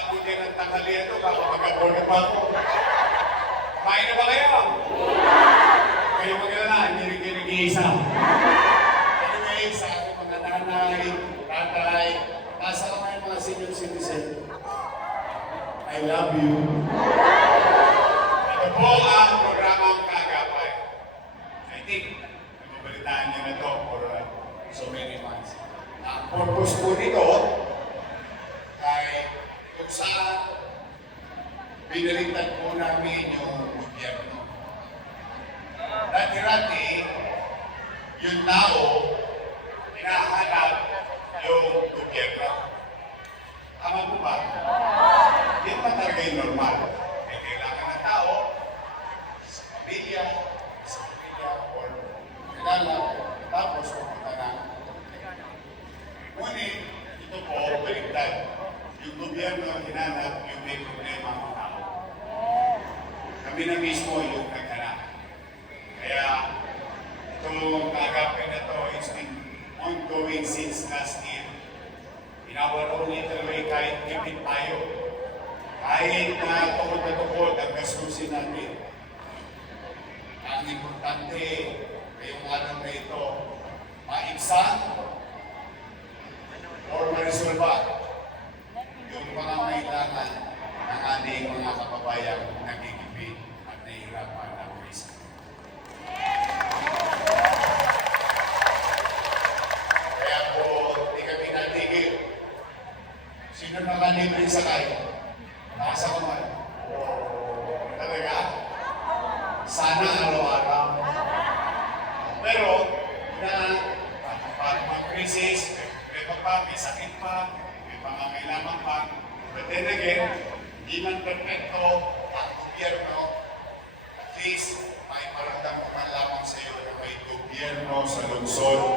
mabuti ng tanghalian ito, baka mag-aborda pa ako. Kumain na ba kayo? Kayo mag-alala, hindi rin kayo nag-iisa. Anyway, sa aking mga nanay, tatay, nasa ko ngayon mga senior citizen. I love you. Ito po ang programang Kaagapay. I think, nababalitaan niyo na ito for so many months. Ang purpose po nito ay kung saan binaliktad po namin yung gobyerno. Dati-rati, yung tao, hinahanap yung gobyerno. Tama po ba? Yan ba talaga yung normal? May kailangan ng tao sa pamilya, or kilala, tapos pupunta na. Ngunit, ito po, baliktad. Yung gobyerno hinanap yung may problema ng tao. Kami na mismo yung naghanap. Kaya, itong Kaagapay na to, it's been ongoing since last year. In our own little way, kahit tipid tayo, kahit na tukod ang gastusin natin. Ang importante, ngayong araw na ito, maibsan or ma-resolve yung pangangailangan ng ating mga kababayang nagigipit at nahihirapan ng risk. Kaya po, hindi kami natigil. Sino nakalibre sa kayo? Nasa kamay. Talaga? Sana araw-araw. Pero, na parang krisis, may sakit pa, may pangangailangan pa. But then again, hindi man perfecto ang gobyerno. At least, may maramdam ko man lamang sa iyo na may gobyerno sa lungsod